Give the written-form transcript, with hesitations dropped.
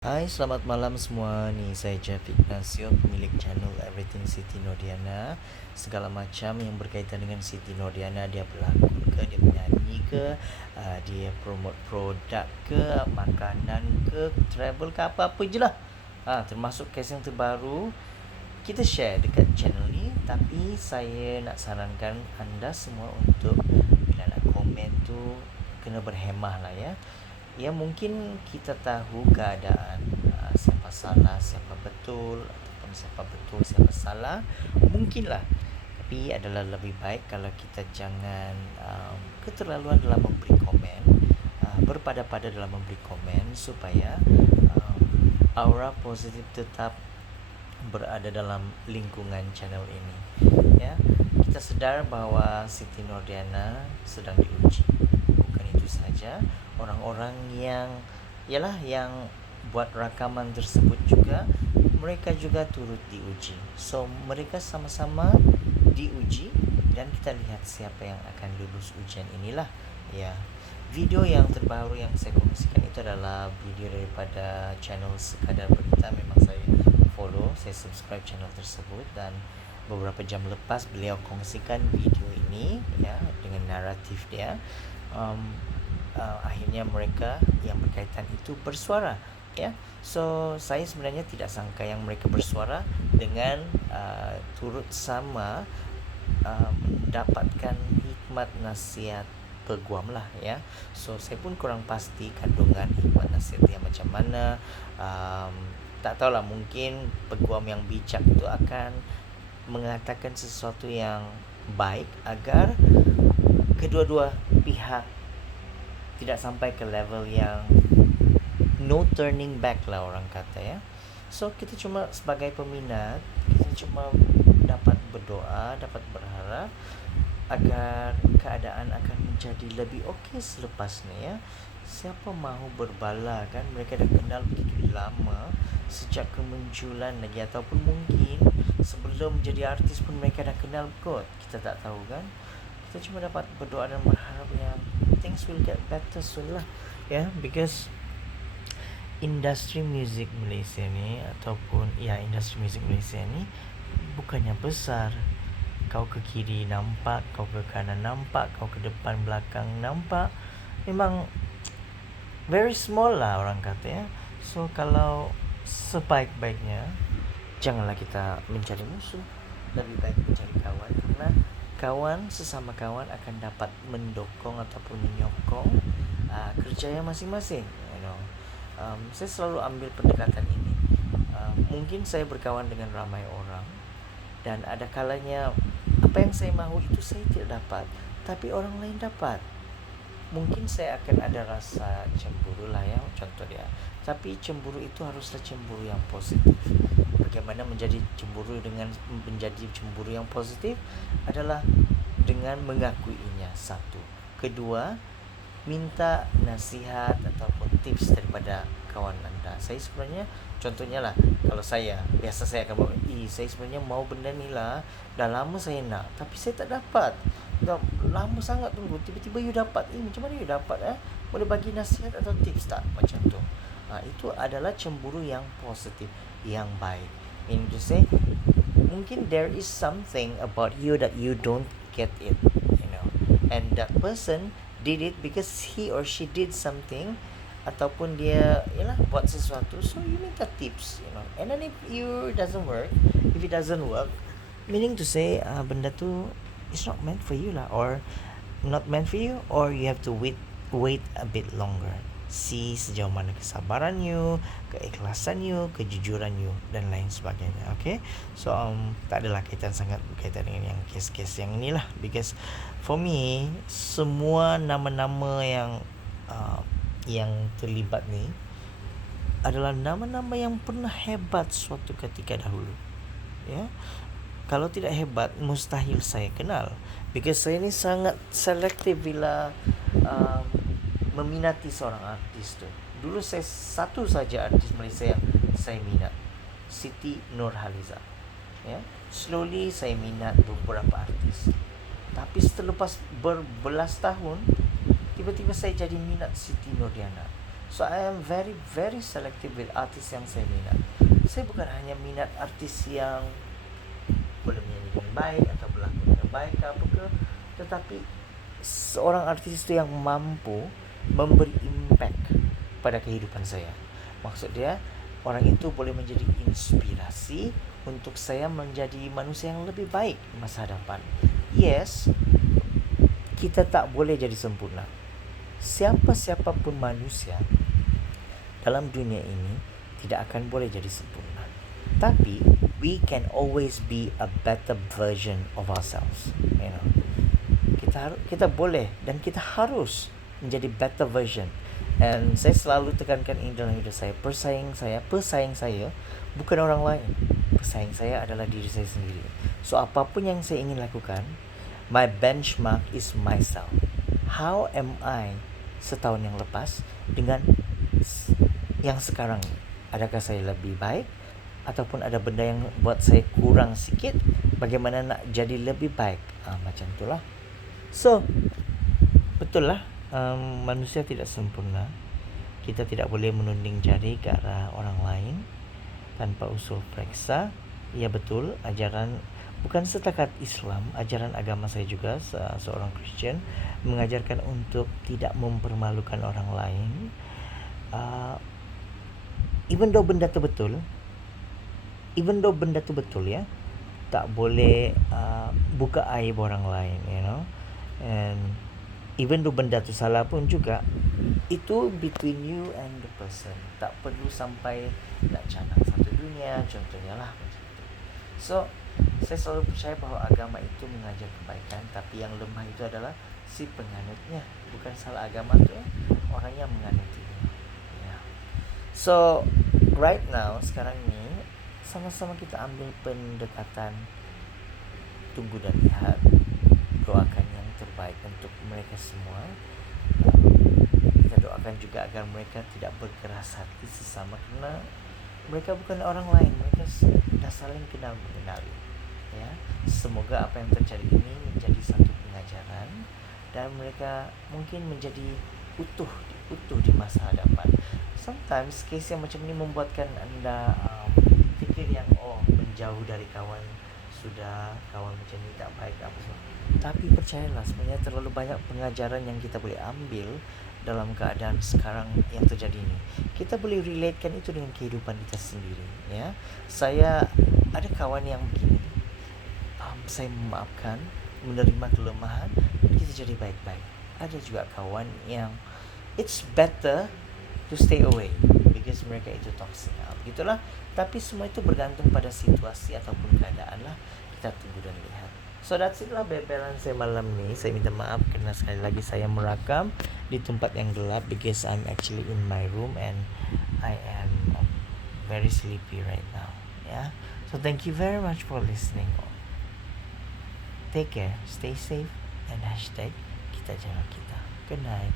Hai, selamat malam semua. Nih, saya Jeff Ignacio, pemilik channel Everything Siti Nordiana. Segala macam yang berkaitan dengan Siti Nordiana, dia berlakon ke, dia menyanyi ke, dia promote produk ke, makanan ke, travel ke, apa-apa je lah. Termasuk kes yang terbaru, kita share dekat channel ni. Tapi saya nak sarankan anda semua untuk bila nak komen tu, kena berhemah lah ya. Ya, mungkin kita tahu keadaan, siapa salah, siapa betul, ataupun siapa betul, siapa salah. Mungkinlah. Tapi adalah lebih baik kalau kita jangan keterlaluan dalam memberi komen, berpada-pada dalam memberi komen, supaya aura positif tetap berada dalam lingkungan channel ini. Ya, kita sedar bahawa Siti Nordiana sedang diuji. Bukan itu saja, orang-orang yang buat rakaman tersebut juga, mereka juga turut diuji. So mereka sama-sama diuji, dan kita lihat siapa yang akan lulus ujian inilah. Ya, video yang terbaru yang saya kongsikan itu adalah video daripada channel Sekadar Berita. Memang saya follow, saya subscribe channel tersebut, dan beberapa jam lepas beliau kongsikan video ini ya, dengan naratif dia. Akhirnya mereka yang berkaitan itu bersuara ya. So saya sebenarnya tidak sangka yang mereka bersuara dengan turut sama mendapatkan hikmat nasihat peguam lah ya. So saya pun kurang pasti kandungan hikmat nasihat yang macam mana. Tak tahulah, mungkin peguam yang bijak itu akan mengatakan sesuatu yang baik agar kedua-dua pihak tidak sampai ke level yang no turning back lah orang kata ya. So kita cuma sebagai peminat, kita cuma dapat berdoa, dapat berharap agar keadaan akan menjadi lebih okey selepas ni ya. Siapa mahu berbala kan, mereka dah kenal begitu lama, sejak kemunculan lagi, ataupun mungkin sebelum jadi artis pun mereka dah kenal kot. Kita tak tahu kan. Kita cuma dapat berdoa dan berharap yang things will get better soon lah ya. Because industri muzik Malaysia ni, ataupun industri muzik Malaysia ni bukannya besar. Kau ke kiri nampak, kau ke kanan nampak, kau ke depan belakang nampak. Memang very small lah orang kata ya. So kalau sebaik-baiknya, janganlah kita mencari musuh, lebih baik mencari kawan. Karena kawan, sesama kawan akan dapat mendokong ataupun menyokong kerjaya masing-masing. Saya selalu ambil pendekatan ini. Mungkin saya berkawan dengan ramai orang, dan ada kalanya apa yang saya mahu itu saya tidak dapat, tapi orang lain dapat. Mungkin saya akan ada rasa cemburu lah ya, contoh dia. Tapi cemburu itu haruslah cemburu yang positif. Bagaimana menjadi cemburu yang positif adalah dengan mengakuinya, satu. Kedua, minta nasihat ataupun tips daripada kawan anda. Saya sebenarnya, contohnya lah, kalau saya akan bawa, saya sebenarnya mau benda ni lah, dah lama saya nak, tapi saya tak dapat. Dah lama sangat tunggu, tiba-tiba you dapat. Macam mana you dapat? Boleh bagi nasihat atau tips tak? Macam tu. Itu adalah cemburu yang positif, yang baik. Meaning to say, mungkin there is something about you that you don't get it, and that person did it because he or she did something, ataupun dia buat sesuatu. So you minta tips, and then if it doesn't work, meaning to say benda tu it's not meant for you lah, or not meant for you, or you have to wait a bit longer. See sejauh mana kesabaran you, keikhlasan you, kejujuran you, dan lain sebagainya. Okay, so tak adalah kaitan dengan yang kes-kes yang inilah. Because for me, semua nama-nama yang terlibat ni adalah nama-nama yang pernah hebat suatu ketika dahulu ya. Kalau tidak hebat, mustahil saya kenal. Because saya ni sangat selektif bila meminati seorang artis tu. Dulu saya satu saja artis Malaysia yang saya minat, Siti Nurhaliza ya. Slowly saya minat beberapa artis, tapi selepas berbelas tahun, tiba-tiba saya jadi minat Siti Nordiana. So I am very very selective with artis yang saya minat. Saya bukan hanya minat artis yang boleh menyanyi dengan baik atau berlakon dengan baik apa ke, tetapi seorang artis itu yang mampu memberi impact pada kehidupan saya. Maksud dia, orang itu boleh menjadi inspirasi untuk saya menjadi manusia yang lebih baik di masa depan. Yes, kita tak boleh jadi sempurna. Siapa-siapa pun manusia dalam dunia ini tidak akan boleh jadi sempurna. Tapi we can always be a better version of ourselves. Kita boleh dan kita harus menjadi better version. And saya selalu tekankan ini dalam hidup saya. Pesaing saya bukan orang lain. Pesaing saya adalah diri saya sendiri. So apapun yang saya ingin lakukan, my benchmark is myself. How am I setahun yang lepas dengan yang sekarang? Adakah saya lebih baik? Ataupun ada benda yang buat saya kurang sikit? Bagaimana nak jadi lebih baik? Macam itulah. So, betul lah, manusia tidak sempurna. Kita tidak boleh menunding jari ke arah orang lain tanpa usul periksa. Ya betul, ajaran bukan setakat Islam, ajaran agama saya juga seorang Kristian mengajarkan untuk tidak mempermalukan orang lain. Even though benda tu betul ya, tak boleh buka aib orang lain, and even though benda tu salah pun juga, itu between you and the person. Tak perlu sampai nak canang satu dunia, contohnya lah macam itu. So saya selalu percaya bahawa agama itu mengajar kebaikan, tapi yang lemah itu adalah si penganutnya. Bukan salah agama tu, orang yang menganutinya. So right now, sekarang ni sama-sama kita ambil pendekatan tunggu dan lihat, doakan yang terbaik untuk mereka semua. Kita doakan juga agar mereka tidak berkeras hati sesama, kerana mereka bukan orang lain, mereka sudah saling kenal mengenali. Semoga apa yang terjadi ini menjadi satu pengajaran dan mereka mungkin menjadi utuh di masa hadapan. Sometimes case yang macam ni membuatkan anda fikir yang menjauh dari kawan, sudah kawan macam ni tak baik apa semua. Tapi percayalah, sebenarnya terlalu banyak pengajaran yang kita boleh ambil dalam keadaan sekarang yang terjadi ini. Kita boleh relatekan itu dengan kehidupan kita sendiri. Saya ada kawan yang begini, saya memaafkan, menerima kelemahan, dan kita jadi baik-baik. Ada juga kawan yang it's better to stay away because mereka itu toxic. Begitulah. Tapi semua itu bergantung pada situasi ataupun keadaan lah. Kita tunggu dan lihat. So that's it lah bebelan saya malam ni. Saya minta maaf kerana sekali lagi saya merakam di tempat yang gelap because I'm actually in my room and I am very sleepy right now. So thank you very much for listening. Take care, stay safe, and hashtag kita jaga kita. Good night.